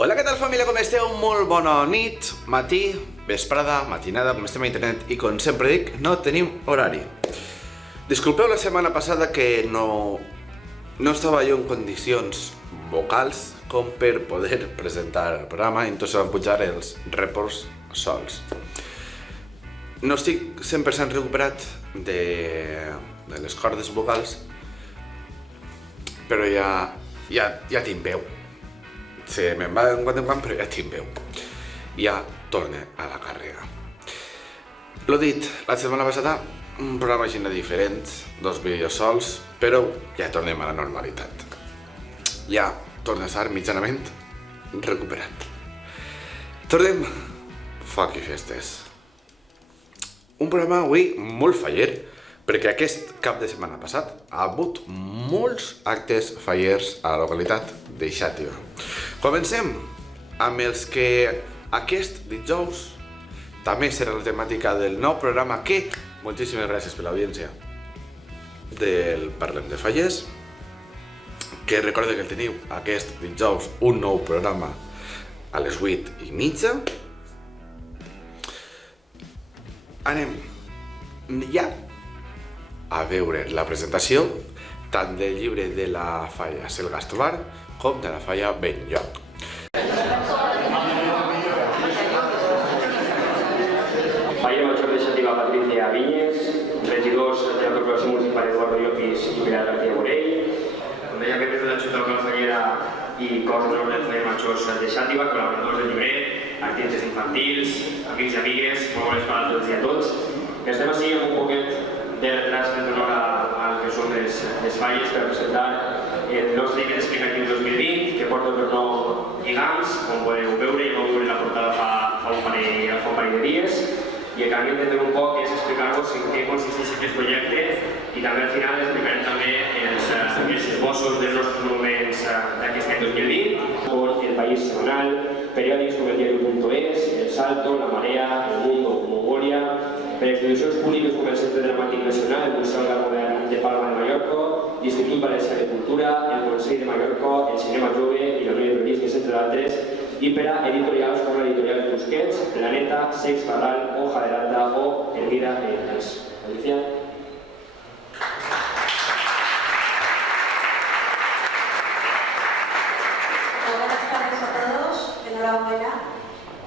Hola, què tal família, com esteu? Molt bona nit, matí, vesprada, matinada, com estem a internet i com sempre dic, no tenim horari. Disculpeu la setmana passada que no estava jo en condicions vocals com per poder presentar el programa i entonces van pujar els reports sols. No estic 100% recuperat de les cordes vocals, però ja tinc veu. Se me'n va de quan en quan, però ja tinc veu. Ja torne a la càrrega. Lo dit, la setmana passada, un programa així diferent, 2 vídeos sols, però ja tornem a la normalitat. Ja torna a estar mitjanament recuperat. Tornem foc i festes. Un programa avui molt faller, perquè aquest cap de setmana passat ha hagut molts actes fallers a la localitat de Xàtiva. Comencem amb els que aquest dijous també serà la temàtica del nou programa que, moltíssimes gràcies per l'audiència, del Parlem de Fallers, que recorde que el teniu aquest dijous un nou programa a les 8:30. Anem ja a veure la presentació tant del llibre de la Falla Selga Estobar com de la Falla Benlloc. Falla Major de Xàtiva Patricia Viñes, regidors de la Corporació Municipal Eduardo Llopis i Pilar García Morell, com deia membres de la Junta Local Fallera i cos d'honor de Falla Majors de Xàtiva, col·laboradors del llibret, artistes infantils, amics i amigues, molt bones per a tots i a tots. Estem així amb un poquet de retras fent honor al que són les falles per presentar el nostre llibre explicatiu 2020, que porta per nou lligams, com podeu veure, ja vau veure la portada fa un parell de dies, i el que hem d'intentar un poc és explicar-vos en què consisteix aquest projecte i també al final explicarem també els esbossos dels nostres monuments d'aquest any 2020, com El País Semanal, periòdics com el diario.es, El Salto, La Marea, El Mundo, Mongolia, per institucions públiques com el Centre Dramàtic Nacional, el Museu d'Art Modern de Palma de Mallorca, l'Institut Valencià de Cultura, el Consell de Mallorca, el Cinema Jove i la Unió de Periodistes, entre d'altres, i per a editorials com l'editorial Busquets, Planeta, Sex Fatal, Hoja de Lata o El Vida Editorials. Alicia. Buenas tardes a todos, enhorabuena.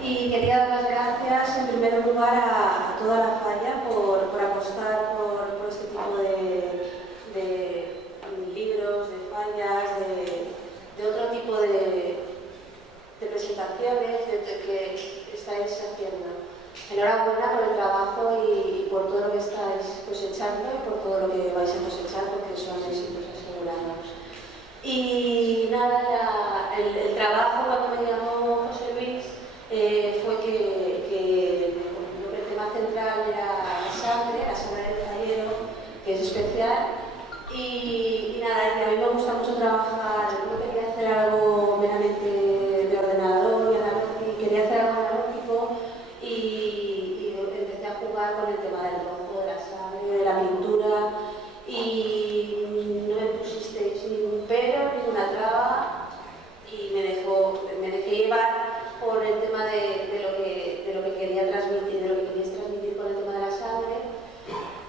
Y quería dar las gracias en primer lugar a toda la Falla por apostar por este tipo de libros, de fallas, de otro tipo de presentaciones que estáis haciendo. Enhorabuena por el trabajo y por todo lo que estáis cosechando y por todo lo que vais a cosechar, porque son éxitos asegurados. Y nada, el trabajo cuando me llamó José Luis fue que el tema central era la sangre del fallero, que es especial, y nada, y a mí me gusta mucho trabajar, no quería hacer algo meramente de ordenador y quería hacer algo analógico y empecé a jugar con el tema del rojo, de la sangre, de la pintura, y no me pusisteis ningún pero, ninguna traba, y me dejé llevar por el tema de lo que quería transmitir, de lo que queríais transmitir con el tema de la sangre.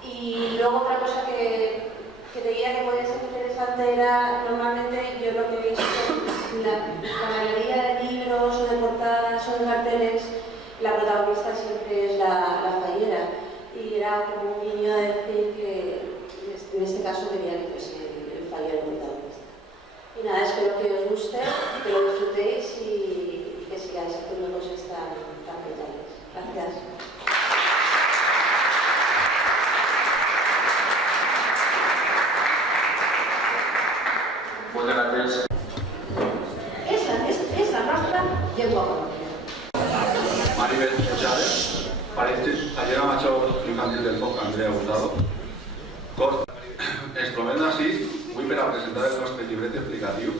Y luego otra cosa que veía que podía ser interesante era, normalmente yo lo que he visto en la mayoría de libros o de portadas o de carteles, la protagonista siempre es la fallera. Y era como un guiño de decir que en este caso quería que fuese el fallero protagonista. Y nada, espero que os guste, que lo disfrutéis y que sigáis haciendo cosas tan brutales. Gracias. Muchas gracias. Esa es la nostra llengua pròpia. Maribel Chávez, Fallera Major Infantil del Foc Andrea Hurtado. Excloent així, vull per a presentar el nostre llibret explicatiu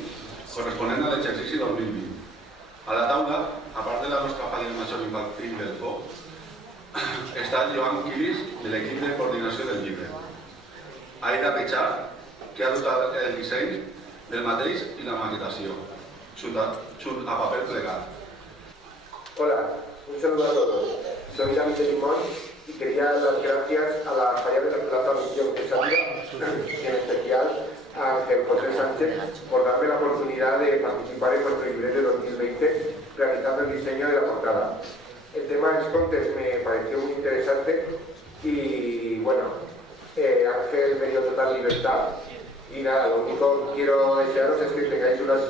corresponent a l'exercici 2020. A la taula, a part de la nostra Fallera Major Infantil del Foc, està el Joan Quilis de l'equip de coordinació del llibre. Aida Richard, que ha dut el disseny del mateix i la maquetació. surt a papel plegat. Hola, un saludo a todos. Soy David de Limón y quería dar las gracias a la Falla de la Plata Misión de Salida y en especial a Ángel José Sánchez por darme la oportunidad de participar en nuestro librete 2020 realizando el diseño de la portada. El tema de Escontes me pareció muy interesante y bueno, Ángel me dio total libertad y nada, lo único que quiero desearos es que tengáis unas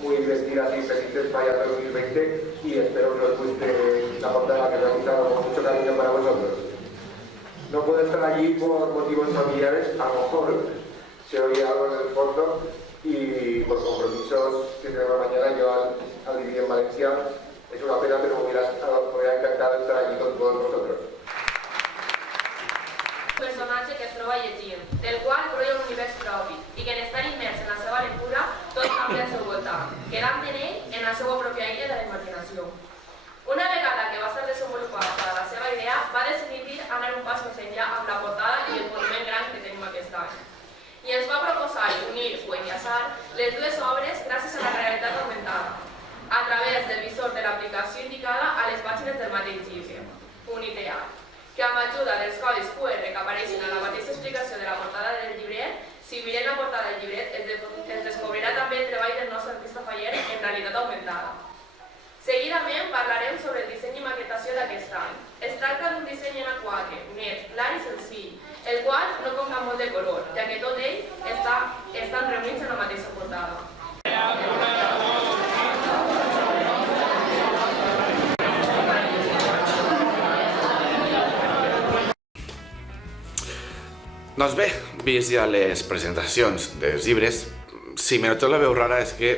muy divertidas y felices fallas de 2020 y espero que os guste la portada que he realizado con mucho cariño para vosotros. No puedo estar allí por motivos familiares, a lo mejor se oye algo en el fondo y por compromisos que tenemos mañana yo al vivir en Valencia. Es una pena, pero me hubiera encantado estar allí con todos vosotros. Un personatge que es troba llegint, del qual creia un univers propi i que en estar immers en la seva lectura tot canvia al seu voltant, quedant en ell en la seva pròpia illa de la imaginació. Una vegada que va estar desenvolupada la seva idea, va decidir anar un pas més enllà amb la portada i el monument gran que tenim aquest any. I ens va proposar unir o enllaçar les dues obres gràcies a la realitat augmentada, a través del visor de l'aplicació indicada a les pàgines del mateix llibre, Unitea, que amb ajuda dels codis QR que apareixen a la mateixa explicació de la portada del llibret, si mirem la portada del llibret, es descobrirà també el treball del nostre artista faller en realitat augmentada. Seguidament parlarem sobre el disseny i maquetació d'aquest any. Es tracta d'un disseny en A4, net, clar i senzill, el qual no compta molt de color, ja que tot ell estan reunits en la mateixa portada. Doncs bé, vist ja les presentacions dels llibres, si me noto la veu rara és que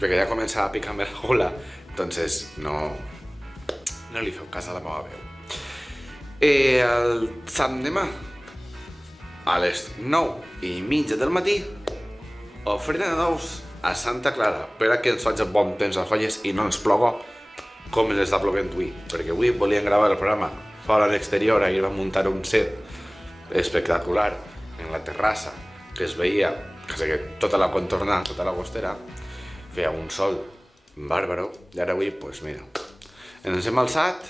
perquè ja comença a picar-me la gola, doncs no li feu cas a la meva veu. El sant demà, a les 9:30 del matí, ofrena d'ous a Santa Clara per a que ens faci bon temps a Falles i no ens plogo com ens està plovent avui, perquè avui volíem gravar el programa fora a l'exterior, ahir vam muntar un set espectacular en la terrassa que es veia quasi que tota la contornada, tota la costera, feia un sol bàrbaro i ara avui, doncs mira, ens hem alçat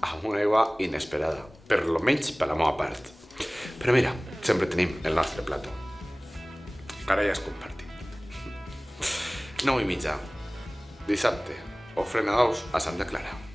amb una aigua inesperada, per lo menys per la meva part. Però mira, sempre tenim el nostre plató, que ara ja és compartit. 9:30, dissabte, ofrena d'ous a Santa Clara.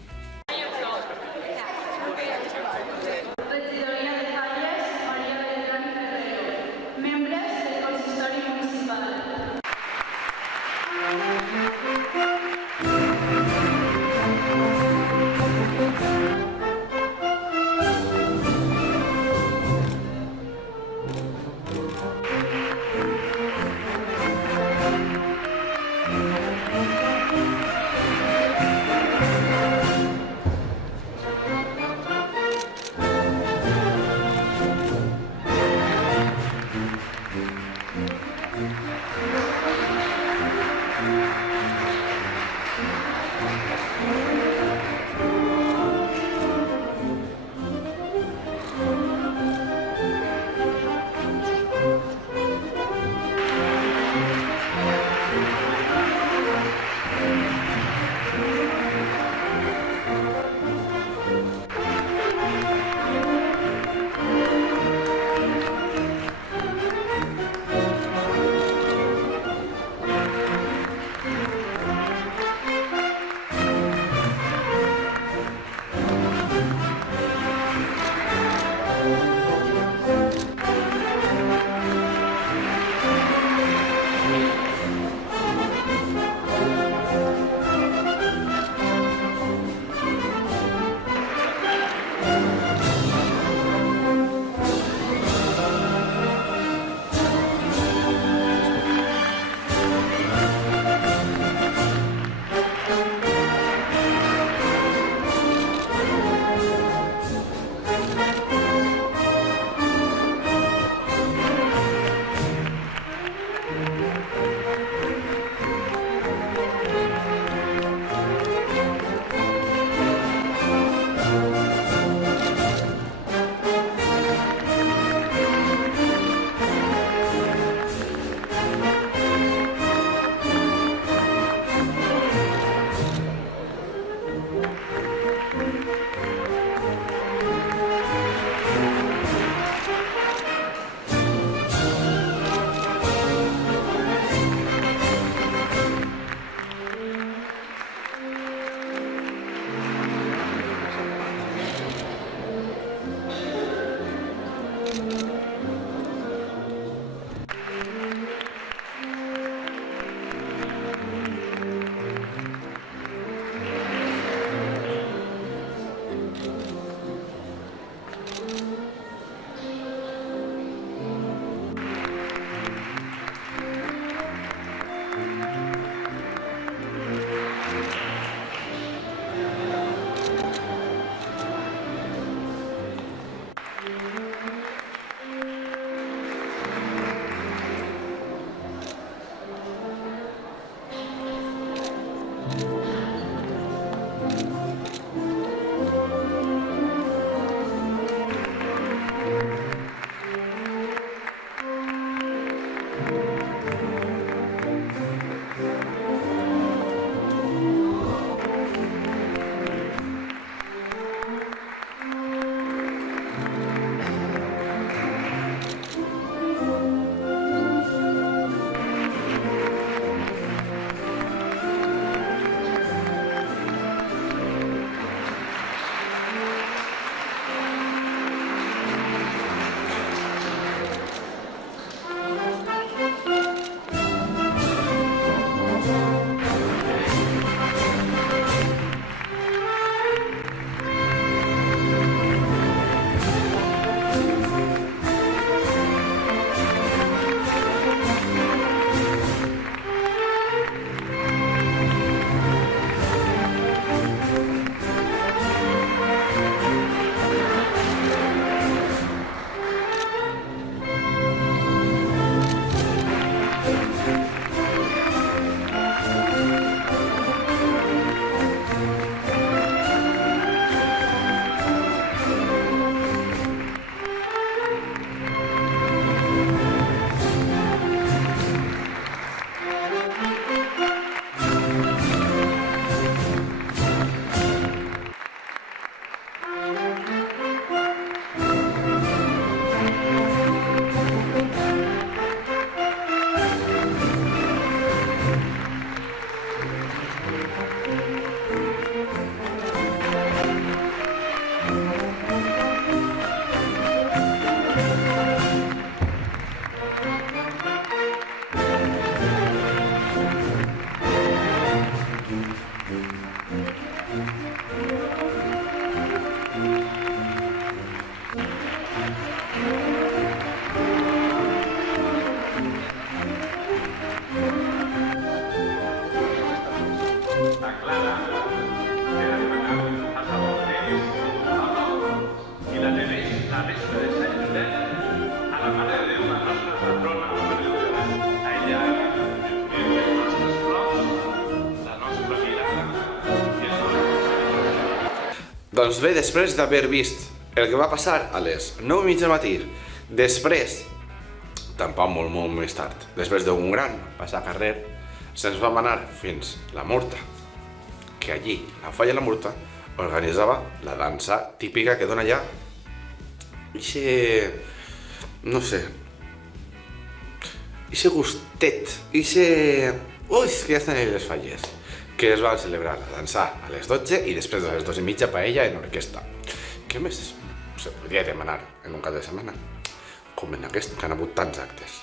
Doncs bé, després d'haver vist el que va passar a les 9:30 del matí, després, tampoc molt més tard, després d'un gran passacarrer, se'ns vam anar fins la Murta, que allí, la Falla de la Murta, organitzava la dansa típica que dona allà no sé, ixe gustet, ui, que ja estan allà les falles, que es va celebrar a dansar a les 12 i després a les 2:30 paella en orquestra. Què més se podria demanar en un cap de setmana? Com en aquest, que han hagut tants actes.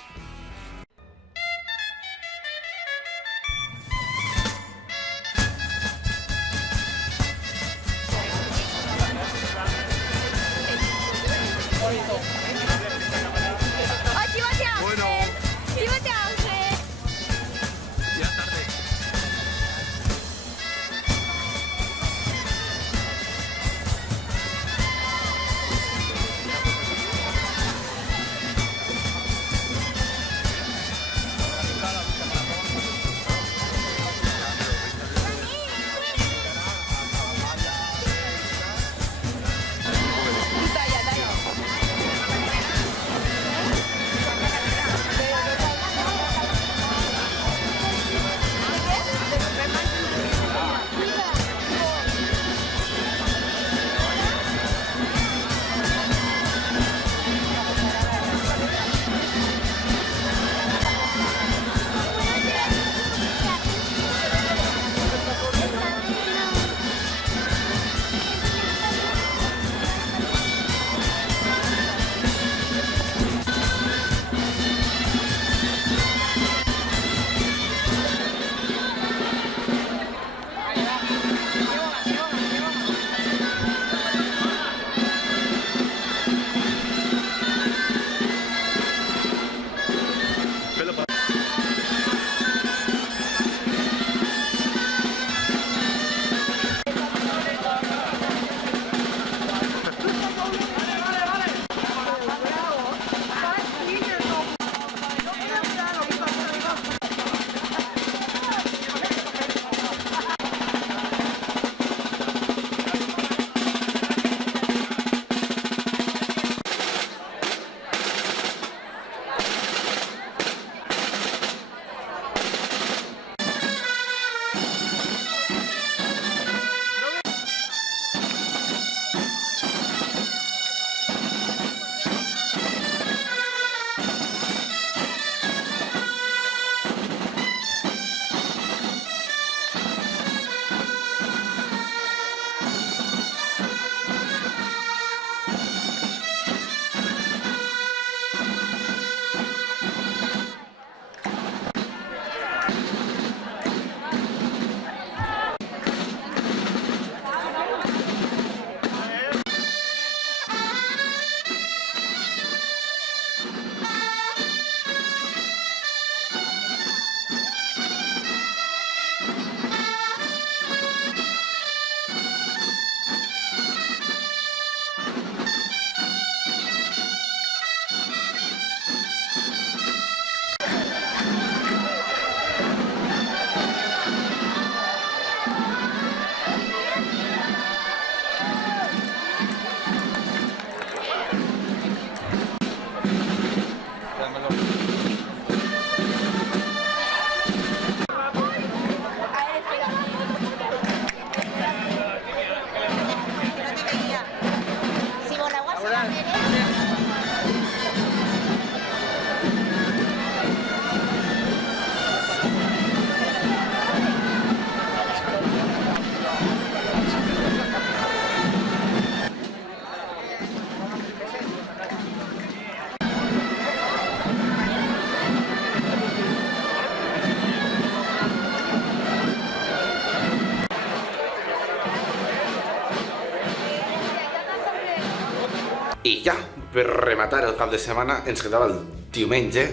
I ja, per rematar el cap de setmana, ens quedava el diumenge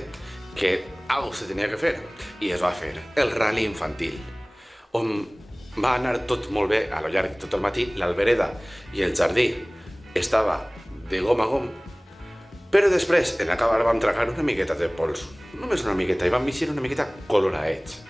que alguna se tenia que fer, i es va fer el rally infantil, on va anar tot molt bé a lo llarg de tot el matí. L'albereda i el jardí estava de gom a gom, però després, en acabar, vam tragar una miqueta de pols, només una miqueta, i vam eixir una miqueta coloraets.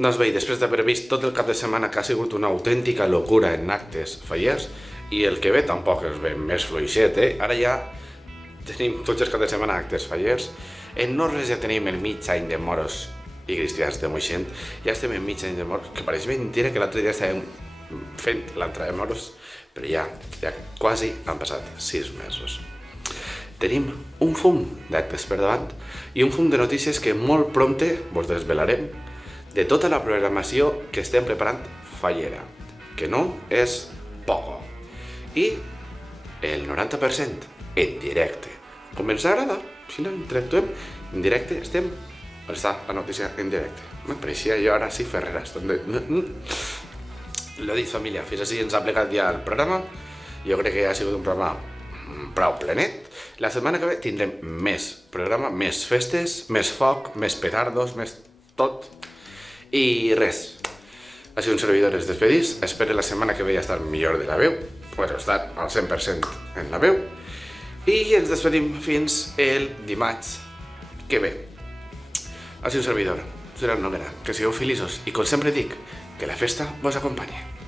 Doncs bé, després d'haver vist tot el cap de setmana que ha sigut una autèntica locura en actes fallers, i el que ve tampoc és ben més fluixet, Ara ja tenim tots els caps de setmana actes fallers, en no res ja tenim el mig any de moros i cristians de Moixent, ja estem en mig any de moros, que pareix mentira que l'altre dia estàvem fent l'entrada de moros, però ja quasi han passat 6 mesos. Tenim un fum d'actes per davant i un fum de notícies que molt prompte vos desvelarem de tota la programació que estem preparant fallera, que no és poco. I el 90% en directe. Com ens agrada, si no interactuem en directe, estem... Està la notícia en directe. Me pareixia jo ara sí Ferreras. Lo dit, família, fins així ens ha plegat ja el programa. Jo crec que ha sigut un programa prou plenet. La setmana que ve tindrem més programa, més festes, més foc, més petardos, més tot. I res. Ha sigut un servidor, es despedís. Espero la setmana que ve ja estar millor de la veu. Bueno, estar al 100% en la veu. I ens despedim fins el dimarts que ve. Ha sigut un servidor, Gerard Noguera. Que sigueu feliços i, com sempre dic, que la festa vos acompanyi.